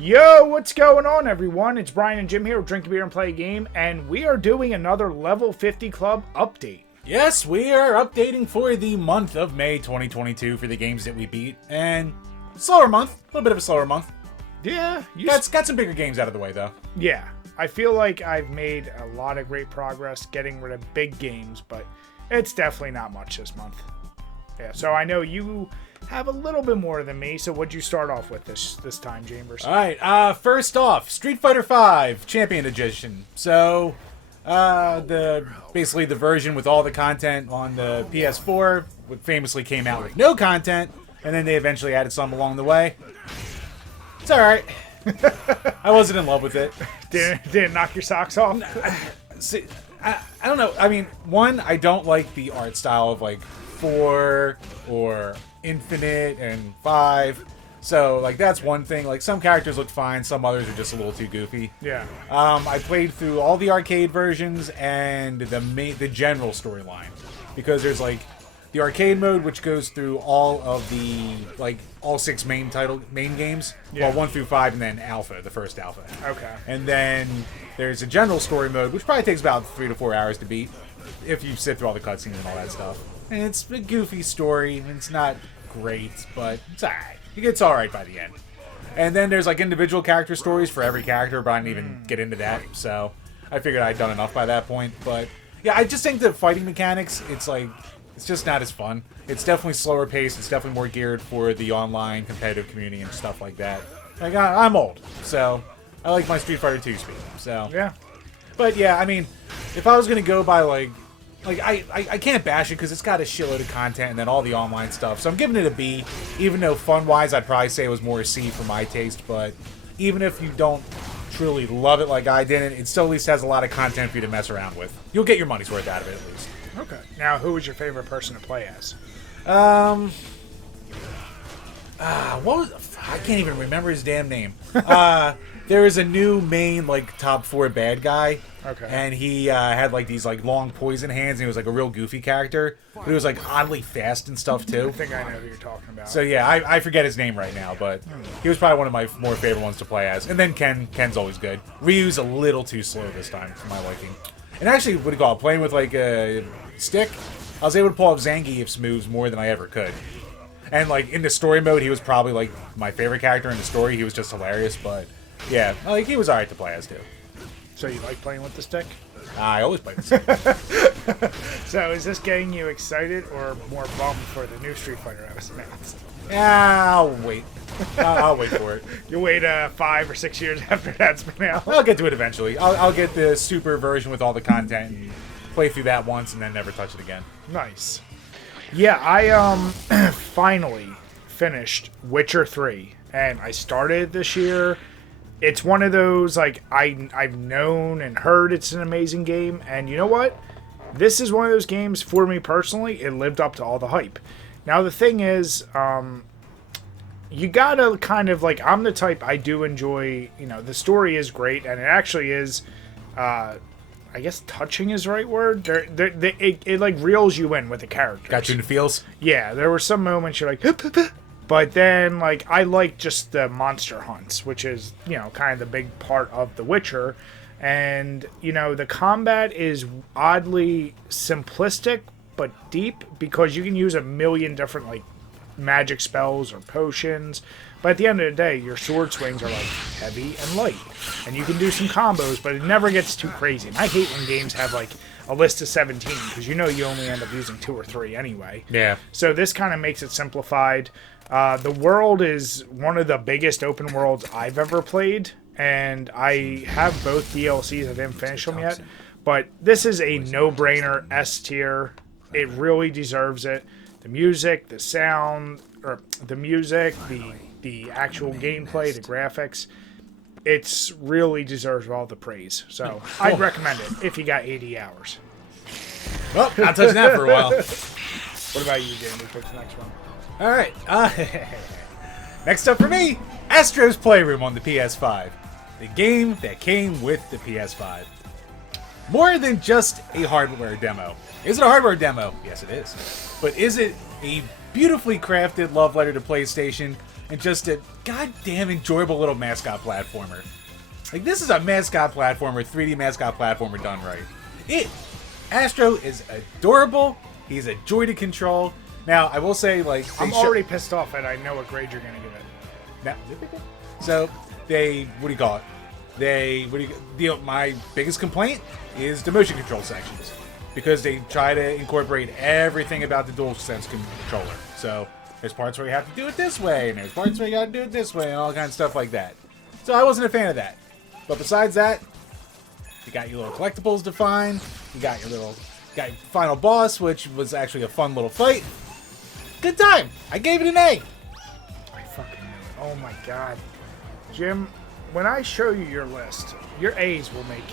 Yo, what's going on, everyone? It's Brian and Jim here with Drink a Beer and Play a Game, and we are doing another Level 50 Club update. Yes, we are updating for the month of May 2022 for the games that we beat, and slower month, a little bit of a slower month. Yeah, Got some bigger games out of the way, though. Yeah, I feel like I've made a lot of great progress getting rid of big games, but it's definitely not much this month. Yeah, so I know you have a little bit more than me, so what'd you start off with this time, Chambers? All right, first off, Street Fighter V Champion Edition. So, basically the version with all the content on the PS4 famously came out with no content, and then they eventually added some along the way. It's all right. I wasn't in love with it. Didn't knock your socks off? See, I don't know. I mean, one, I don't like the art style of like 4 or Infinite and 5. So like that's one thing. Like some characters look fine, some others are just a little too goofy. Yeah. I played through all the arcade versions and the general storyline, because there's like the arcade mode, which goes through all of the all 6 main games. Yeah. Well, 1 through 5, and then Alpha, the first Alpha. Okay. And then there's a general story mode, which probably takes about 3 to 4 hours to beat if you sit through all the cutscenes and all that stuff. And it's a goofy story. It's not great, but it's alright. It gets alright by the end. And then there's like individual character stories for every character, but I didn't even get into that. So I figured I'd done enough by that point. But yeah, I just think the fighting mechanics, it's just not as fun. It's definitely slower paced. It's definitely more geared for the online competitive community and stuff like that. Like I'm old, so I like my Street Fighter 2 speed. So Yeah. But yeah, I mean, if I was gonna go by like I can't bash it because it's got a shitload of content and then all the online stuff. So I'm giving it a B, even though fun-wise I'd probably say it was more a C for my taste. But even if you don't truly love it like I didn't, it still at least has a lot of content for you to mess around with. You'll get your money's worth out of it at least. Okay. Now, who was your favorite person to play as? I can't even remember his damn name. There was a new main top 4 bad guy. Okay. And he had these long poison hands, and he was a real goofy character. But he was oddly fast and stuff too. I think I know who you're talking about. So yeah, I forget his name right now, but he was probably one of my more favorite ones to play as. And then Ken's always good. Ryu's a little too slow this time for my liking. And actually, what do you call it? Playing with a stick, I was able to pull off Zangief's moves more than I ever could. And in the story mode, he was probably my favorite character in the story. He was just hilarious, but yeah, he was alright to play as too. So you like playing with the stick? I always play with the stick. So is this getting you excited or more bummed for the new Street Fighter that was announced? Yeah, I'll wait. I'll wait for it. You wait 5 or 6 years after that's been out. I'll get to it eventually. I'll get the super version with all the content and play through that once and then never touch it again. Nice. Yeah, I finally finished Witcher 3, and I started this year. It's one of those, I've known and heard it's an amazing game, and you know what? This is one of those games, for me personally, it lived up to all the hype. Now, the thing is, you gotta kind of, I'm the type, I do enjoy, the story is great, and it actually is, I guess touching is the right word. It reels you in with the characters. Got you in the feels? Yeah, there were some moments you're like, hup, hup, hup. But then, I like just the monster hunts, which is, kind of the big part of The Witcher. And, the combat is oddly simplistic, but deep, because you can use a million different, magic spells or potions. But at the end of the day, your sword swings are, heavy and light. And you can do some combos, but it never gets too crazy. And I hate when games have, a list of 17, because you only end up using 2 or 3 anyway. Yeah. So this kind of makes it simplified. The world is one of the biggest open worlds I've ever played, and I have both DLCs. I didn't finish them yet, but this is a no-brainer S tier. It really deserves it. The music, the sound, or the music, the actual gameplay, the graphics, it's really deserves all the praise. So I'd recommend it if you got 80 hours. Well, not touching that for a while. What about you, Jamie? What's the next one? All right. Next up for me, Astros Playroom on the PS5. The game that came with the PS5. More than just a hardware demo. Is it a hardware demo? Yes, it is. But is it a beautifully crafted love letter to PlayStation? and just a goddamn enjoyable little mascot platformer. Like, this is a mascot platformer, 3D mascot platformer done right. Astro is adorable. He's a joy to control. Now, I will say, like... I'm already pissed off and I know what grade you're going to give it. Now, so, what do you call it? My biggest complaint is the motion control sections. Because they try to incorporate everything about the DualSense controller. So, there's parts where you have to do it this way, and there's parts where you gotta do it this way, and all kinds of stuff like that. So, I wasn't a fan of that. But besides that, you got your little collectibles to find. You got your final boss, which was actually a fun little fight. Good time. I gave it an A. I fucking knew it. Oh my god. Jim, when I show you your list, your A's will make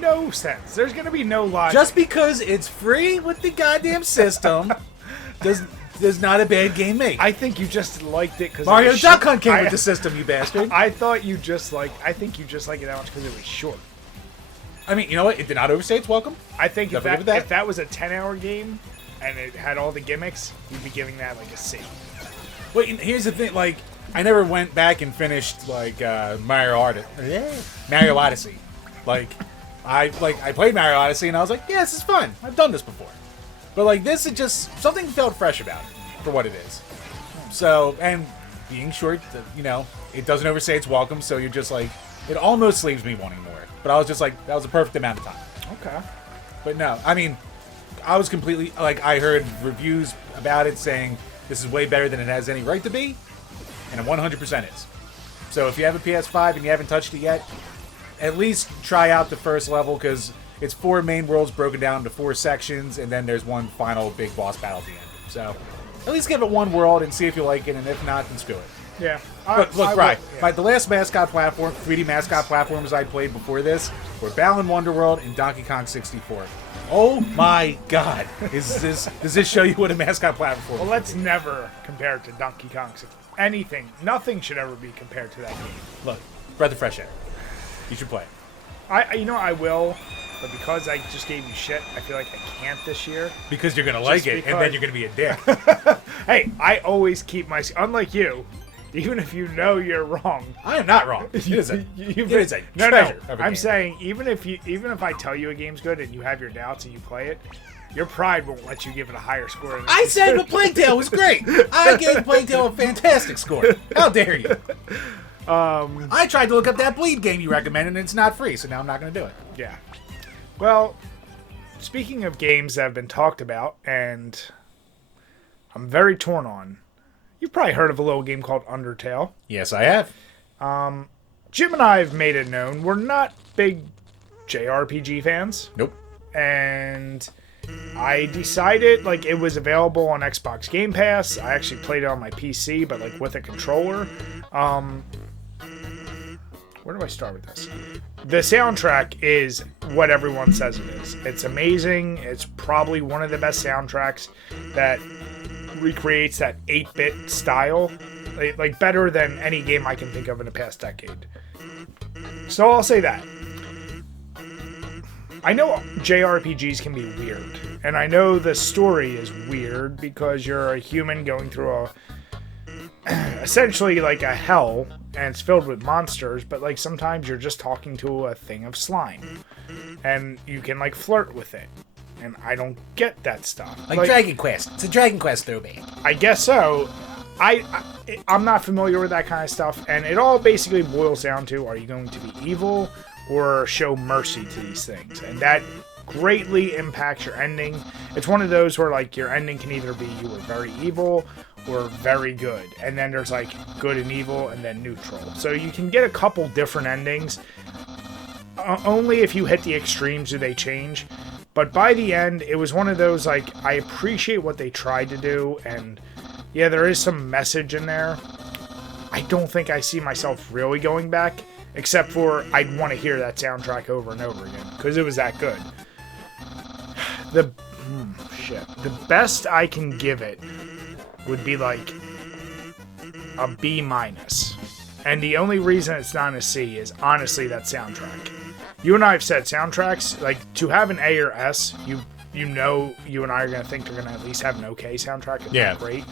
no sense. There's going to be no logic. Just because it's free with the goddamn system does not a bad game make. I think you just liked it because Mario Duck Hunt came with the system, you bastard. I think you just like it that much because it was short. I mean, you know what? It did not overstay its welcome. I think if that was a 10-hour game and it had all the gimmicks, you'd be giving that like a C. Well, here's the thing. Like, I never went back and finished like Mario Odyssey. Like, I played Mario Odyssey and I was like, yeah, this is fun. I've done this before. But like, this is just something felt fresh about it for what it is. So, and being short, you know, it doesn't overstay its welcome. So you're just like, it almost leaves me wanting more. But I was just like, that was the perfect amount of time. Okay. But no, I mean, I was completely, like, I heard reviews about it saying this is way better than it has any right to be, and it 100% is. So if you have a PS5 and you haven't touched it yet, at least try out the first level, because it's 4 main worlds broken down into 4 sections, and then there's one final big boss battle at the end. So at least give it one world and see if you like it, and if not, then screw it. Yeah. Look, right. Yeah. The last mascot platform, 3D mascot platformers I played before this were Balan Wonderworld and Donkey Kong 64. Oh my god. Does this show you what a mascot platform is? Well, let's never compare it to Donkey Kong 64. Nothing should ever be compared to that game. Look, breath of fresh air. You should play it. I will, but because I just gave you shit, I feel like I can't this year. Because you're going to like it, and then you're going to be a dick. Hey, I always keep unlike you, even if you know you're wrong. I am not wrong. It is a treasure. I'm saying, even if I tell you a game's good and you have your doubts and you play it, your pride won't let you give it a higher score. I said the Plague Tale was great. I gave Plague Tale a fantastic score. How dare you? I tried to look up that Bleed game you recommended, and it's not free, so now I'm not going to do it. Yeah. Well, speaking of games that have been talked about, and I'm very torn on, you've probably heard of a little game called Undertale. Yes, I have. Jim and I have made it known we're not big JRPG fans. Nope. And I decided, like, it was available on Xbox Game Pass. I actually played it on my PC, but, like, with a controller. Where do I start with this? The soundtrack is what everyone says it is. It's amazing. It's probably one of the best soundtracks that recreates that 8-bit style. Like, better than any game I can think of in the past decade. So I'll say that. I know JRPGs can be weird, and I know the story is weird because you're a human going through essentially like a hell, and it's filled with monsters, but like sometimes you're just talking to a thing of slime, and you can like flirt with it, and I don't get that stuff. Like Dragon Quest. It's a Dragon Quest throwback. I guess so. I'm not familiar with that kind of stuff, and it all basically boils down to, are you going to be evil or show mercy to these things? And that greatly impacts your ending. It's one of those where like your ending can either be you were very evil or very good, and then there's like good and evil and then neutral. So you can get a couple different endings. Only if you hit the extremes do they change. But by the end, it was one of those, like, I appreciate what they tried to do, and yeah, there is some message in there. I don't think I see myself really going back, except for I'd want to hear that soundtrack over and over again, because it was that good. The best I can give it would be like a B-. And the only reason it's not a C is honestly that soundtrack. You and I have said soundtracks, like, to have an A or S, you know you and I are going to think they're going to at least have an okay soundtrack. It's not great.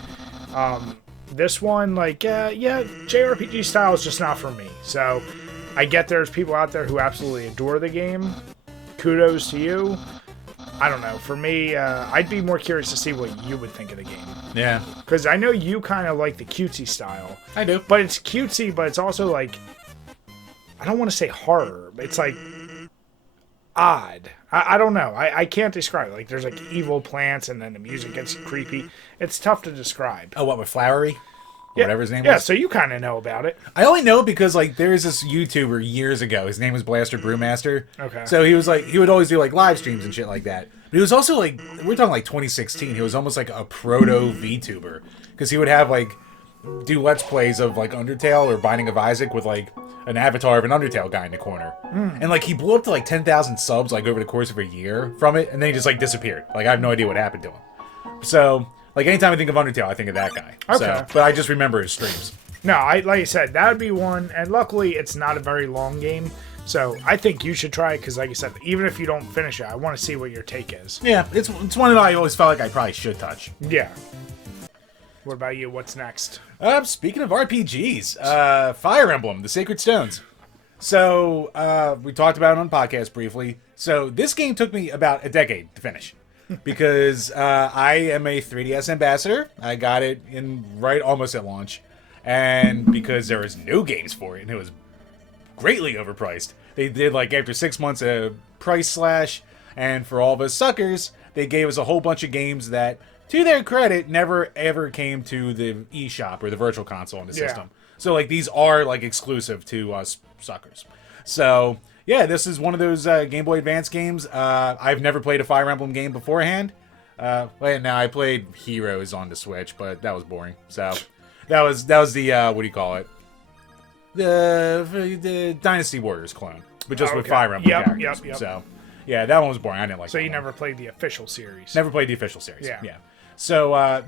this one, like, yeah, JRPG style is just not for me. So I get there's people out there who absolutely adore the game. Kudos to you. I don't know. For me, I'd be more curious to see what you would think of the game. Yeah. Because I know you kind of like the cutesy style. I do. But it's cutesy, but it's also like, I don't want to say horror. It's like odd. I don't know. I can't describe it. Like, there's like evil plants and then the music gets creepy. It's tough to describe. Oh, what, with Flowery? Yeah. Whatever his name Yeah, was? so you kind of know about it. I only know because, like, there's this YouTuber years ago. His name was Blaster Brewmaster. Okay. So he was like, he would always do like live streams and shit like that. But he was also like, we're talking like 2016. He was almost like a proto VTuber because he would have like do Let's Plays of like Undertale or Binding of Isaac with like an avatar of an Undertale guy in the corner. And like he blew up to like 10,000 subs like over the course of a year from it, and then he just like disappeared. Like I have no idea what happened to him. So like anytime I think of Undertale, I think of that guy. Okay. So, but I just remember his streams. No, like I said, that would be one. And luckily, it's not a very long game. So I think you should try it because, like I said, even if you don't finish it, I want to see what your take is. Yeah, it's one that I always felt like I probably should touch. Yeah. What about you? What's next? Speaking of RPGs, Fire Emblem, The Sacred Stones. So, we talked about it on podcast briefly. So, this game took me about a decade to finish. Because I am a 3DS ambassador. I got it in right almost at launch. And because there was no games for it, and it was greatly overpriced. They did, like, after 6 months, a price slash. And for all of us suckers, they gave us a whole bunch of games that, to their credit, never ever came to the eShop or the Virtual Console in the system. So, like, these are, like, exclusive to us suckers. So, yeah, this is one of those Game Boy Advance games. I've never played a Fire Emblem game beforehand. Now, I played Heroes on the Switch, but that was boring. So, that was the, what do you call it? The Dynasty Warriors clone, but just with Fire Emblem characters. Yep. So, yeah, that one was boring. I didn't like that. So you one. never played the official series? Never played the official series. Yeah. So, I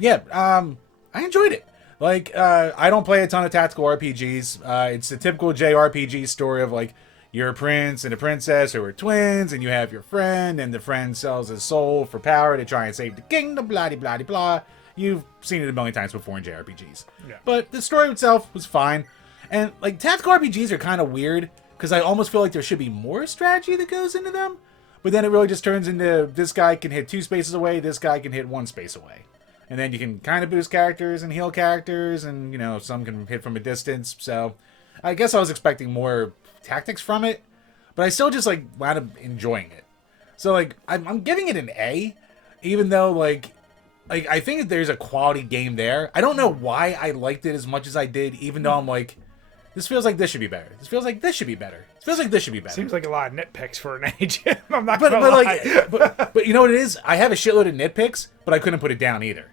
enjoyed it. Like, I don't play a ton of tactical RPGs. It's the typical JRPG story of, like, you're a prince and a princess who are twins, and you have your friend, and the friend sells his soul for power to try and save the kingdom, blah-de-blah-de-blah. You've seen it a million times before in JRPGs. Yeah. But the story itself was fine. And, like, tactical RPGs are kind of weird, because I almost feel like there should be more strategy that goes into them. But then it really just turns into this guy can hit 2 spaces away, this guy can hit 1 space away. And then you can kind of boost characters and heal characters, and, you know, some can hit from a distance. So I guess I was expecting more tactics from it, but I still just, like, wound up enjoying it. So, like, I'm giving it an A, even though, like I think that there's a quality game there. I don't know why I liked it as much as I did, even though I'm like, this feels like this should be better. This feels like this should be better. This feels like this should be better. Seems like a lot of nitpicks for an age. I'm not gonna lie. Like, but you know what it is? I have a shitload of nitpicks, but I couldn't put it down either.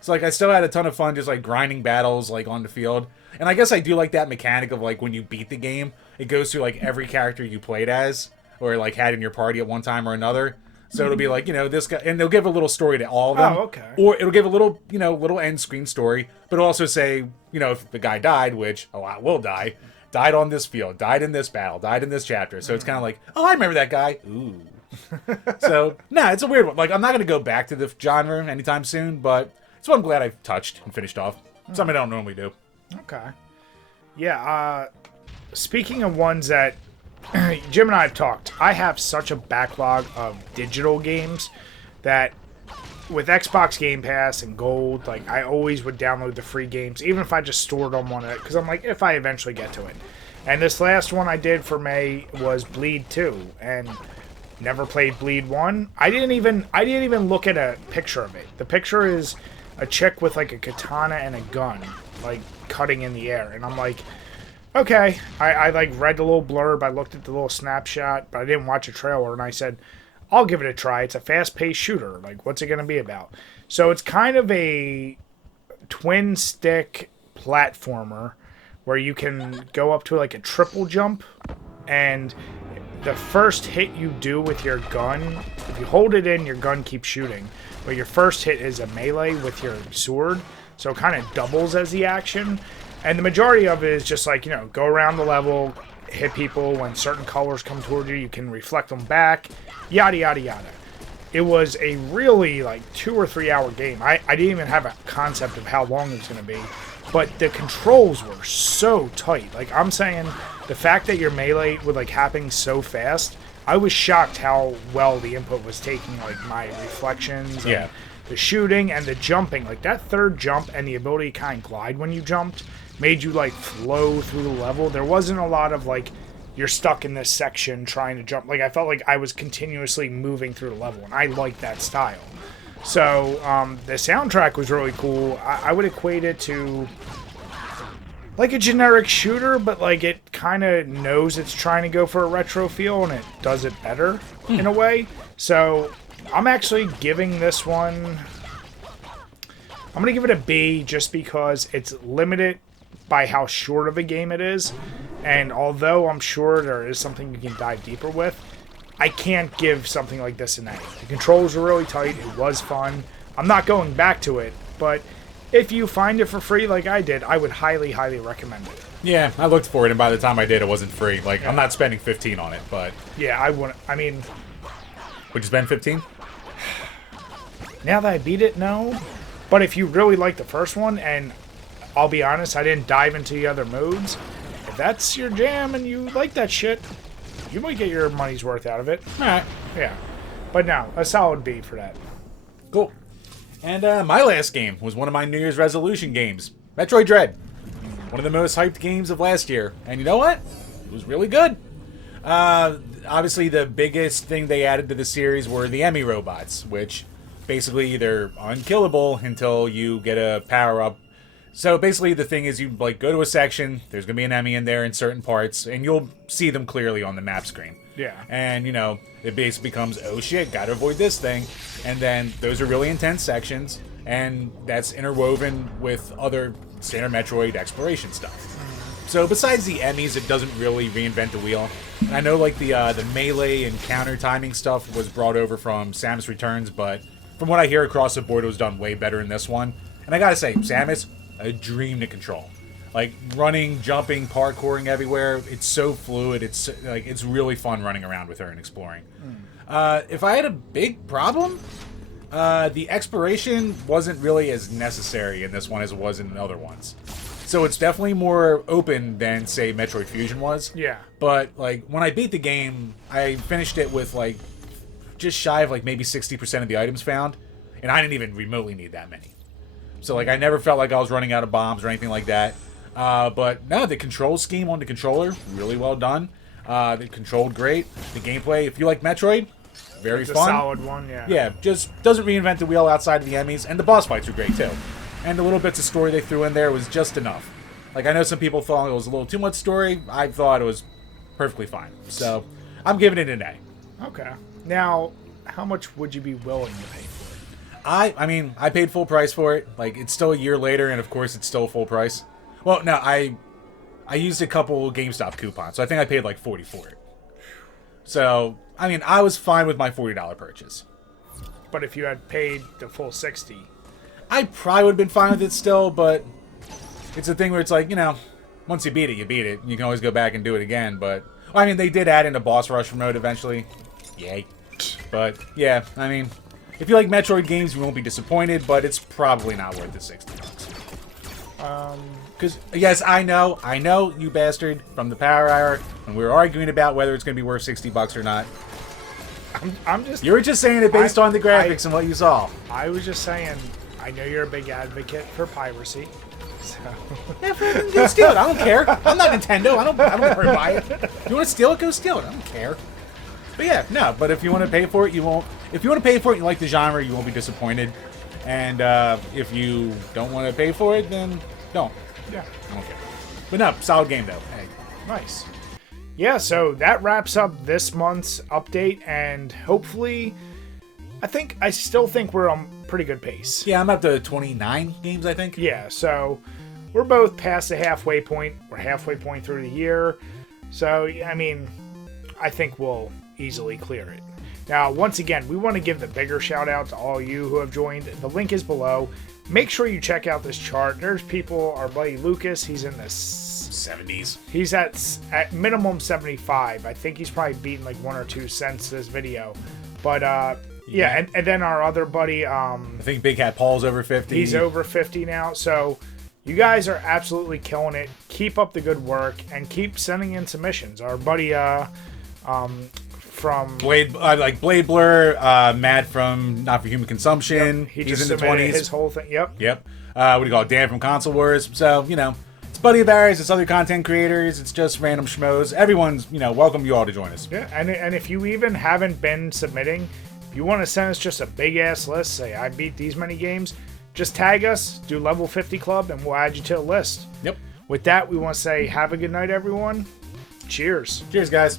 So, like, I still had a ton of fun just, like, grinding battles, like, on the field. And I guess I do like that mechanic of, like, when you beat the game, it goes through, like, every character you played as, or, like, had in your party at one time or another. So it'll be like, you know, this guy, and they'll give a little story to all of them. Oh, okay. Or it'll give a little, you know, little end screen story, but it'll also say, you know, if the guy died, which a lot will die, died on this field, died in this battle, died in this chapter. So it's kind of like, oh, I remember that guy. Ooh. So, it's a weird one. Like, I'm not going to go back to the genre anytime soon, but it's one I'm glad I've touched and finished off. Something I don't normally do. Okay. Yeah, speaking of ones that Jim and I have talked, I have such a backlog of digital games that with Xbox Game Pass and Gold, like, I always would download the free games, even if I just stored them on it, because I'm like, if I eventually get to it. And this last one I did for May was Bleed 2, and never played Bleed 1. I didn't even look at a picture of it. The picture is a chick with, like, a katana and a gun, like, cutting in the air, and I'm like, okay. I like read the little blurb, I looked at the little snapshot, but I didn't watch a trailer, and I said, I'll give it a try. It's a fast-paced shooter. Like, what's it going to be about? So it's kind of a twin-stick platformer where you can go up to, like, a triple jump, and the first hit you do with your gun, if you hold it in, your gun keeps shooting, but your first hit is a melee with your sword, so it kind of doubles as the action. And the majority of it is just like, you know, go around the level, hit people. When certain colors come toward you, you can reflect them back, yada, yada, yada. it was a really like 2 or 3 hour game. I didn't even have a concept of how long it was going to be, but the controls were so tight. Like I'm saying, the fact that your melee would like happening so fast, I was shocked how well the input was taking like my reflections, and the shooting and the jumping. Like that third jump and the ability to kind of glide when you jumped made you like flow through the level. There wasn't a lot of like you're stuck in this section trying to jump. Like I felt like I was continuously moving through the level, and I like that style. So the soundtrack was really cool. I would equate it to like a generic shooter, but like it kind of knows it's trying to go for a retro feel, and it does it better in a way. So I'm actually giving this one, I'm going to give it a B just because it's limited by how short of a game it is. And although I'm sure there is something you can dive deeper with, I can't give something like this an A. The controls were really tight. It was fun. I'm not going back to it, but if you find it for free like I did, I would highly, highly recommend it. Yeah, I looked for it, and by the time I did, it wasn't free. Like, I'm not spending 15 on it, but... Yeah, I wouldn't. I mean... Would you spend 15? Now that I beat it, no. But if you really like the first one, and I'll be honest, I didn't dive into the other modes, if that's your jam and you like that shit, you might get your money's worth out of it. Alright. Yeah. But no, a solid B for that. Cool. And my last game was one of my New Year's resolution games, Metroid Dread. One of the most hyped games of last year. And you know what? It was really good. Obviously, the biggest thing they added to the series were the Emmy robots, which basically they're unkillable until you get a power-up. So basically, the thing is you like go to a section, there's going to be an Emmy in there in certain parts, and you'll see them clearly on the map screen. Yeah. And, you know, it basically becomes, oh shit, gotta avoid this thing. And then those are really intense sections, and that's interwoven with other standard Metroid exploration stuff. So besides the Emmys, it doesn't really reinvent the wheel. And I know like the melee and counter timing stuff was brought over from Samus Returns, but from what I hear across the board, it was done way better in this one. And I gotta say, Samus, a dream to control. Like running, jumping, parkouring everywhere. It's so fluid. It's like it's really fun running around with her and exploring. If I had a big problem, the exploration wasn't really as necessary in this one as it was in other ones. So it's definitely more open than, say, Metroid Fusion was. Yeah. But like when I beat the game, I finished it with like just shy of like maybe 60% of the items found, and I didn't even remotely need that many. So like I never felt like I was running out of bombs or anything like that. But no, the control scheme on the controller, really well done. They controlled great. The gameplay, if you like Metroid, very It's fun. a solid one, yeah. Yeah, just doesn't reinvent the wheel outside of the Emmys, and the boss fights were great too. And the little bits of story they threw in there was just enough. Like I know some people thought it was a little too much story. I thought it was perfectly fine. So I'm giving it an A. Okay. Now, how much would you be willing to pay for it? I mean, I paid full price for it. Like it's still a year later, and of course it's still full price. Well, no, I used a couple GameStop coupons, so I think I paid like $40 for it. So, I mean, I was fine with my $40 purchase. But if you had paid the full 60, I probably would have been fine with it still, but it's a thing where it's like, you know, once you beat it, you beat it. You can always go back and do it again, but... Well, I mean, they did add in a boss rush mode eventually. Yay. But, yeah, I mean, if you like Metroid games, you won't be disappointed, but it's probably not worth the $60. Because, yes, I know, you bastard, from the Power Hour, when we were arguing about whether it's going to be worth $60 or not. I'm just... You were just saying it based on the graphics and what you saw. I was just saying, I know you're a big advocate for piracy, so... Yeah, go steal it. I don't care. I'm not Nintendo. I don't worry buy it. If you want to steal it, go steal it. I don't care. But yeah, no. But if you want to pay for it, you won't. If you want to pay for it and you like the genre, you won't be disappointed. And if you don't want to pay for it, then don't. Yeah. I don't care. But no, solid game though. Hey. Nice. Yeah, so that wraps up this month's update, and hopefully, I still think we're on pretty good pace. Yeah, I'm up to 29 games, I think. Yeah, so we're both past the halfway point. We're halfway point through the year. So, I mean, I think we'll easily clear it. Now, once again, we want to give the bigger shout out to all you who have joined. The link is below. Make sure you check out this chart. There's people, our buddy Lucas, he's in the 70s. He's at minimum 75. I think he's probably beaten like 1 or 2 since this video. But Yeah, and then our other buddy, I think Big Hat Paul's over 50. he's over 50 now. So you guys are absolutely killing it. Keep up the good work and keep sending in submissions. Our buddy from Blade Blur, Matt from Not for Human Consumption. he He's just in the submitted 20s. his whole thing. Yep. What do you call it? Dan from Console Wars. So, it's buddy of ours, it's other content creators, it's just random schmoes. Everyone's, welcome you all to join us. Yeah, and if you even haven't been submitting, if you want to send us just a big ass list, say I beat these many games, just tag us, do level 50 club, and we'll add you to the list. Yep. With that, we want to say have a good night, everyone. Cheers. Cheers, guys.